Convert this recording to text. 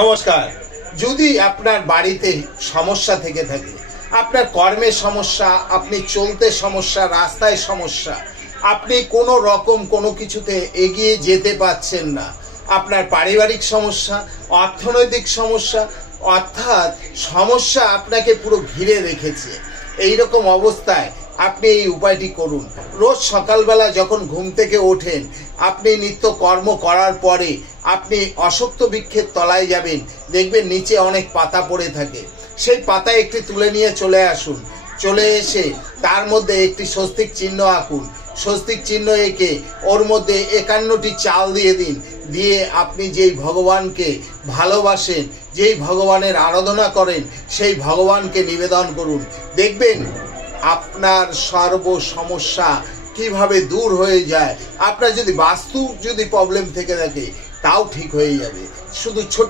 নমস্কার। যদি আপনার বাড়িতে সমস্যা থেকে থাকে, আপনার কর্মের সমস্যা, আপনি চলতে সমস্যা, রাস্তায় সমস্যা, আপনি কোনো রকম কোনো কিছুতে এগিয়ে যেতে পারছেন না, আপনার পারিবারিক সমস্যা, অর্থনৈতিক সমস্যা, অর্থাৎ সমস্যা আপনাকে পুরো ঘিরে রেখেছে, এই রকম অবস্থায় আপনি এই উপায়টি করুন। রোজ সকালবেলা যখন ঘুম থেকে ওঠেন, আপনি নিত্য কর্ম করার পরে আপনি অশক্ত বৃক্ষের তলায় যাবেন, দেখবেন নিচে অনেক পাতা পড়ে থাকে। সেই পাতা একটি তুলে নিয়ে চলে আসুন। চলে এসে তার মধ্যে একটি স্বস্তিক চিহ্ন আঁকুন। স্বস্তিক চিহ্ন এঁকে ওর মধ্যে 51টি চাল দিয়ে দিন। দিয়ে আপনি যেই ভগবানকে ভালোবাসেন, যেই ভগবানের আরাধনা করেন, সেই ভগবানকে নিবেদন করুন। দেখবেন আপনার সর্ব সমস্যা কিভাবে দূর হয়ে যায়। আপনার যদি বাস্তু প্রবলেম থেকে থাকে, তাও ঠিক হয়ে যাবে। শুধু ছোট্ট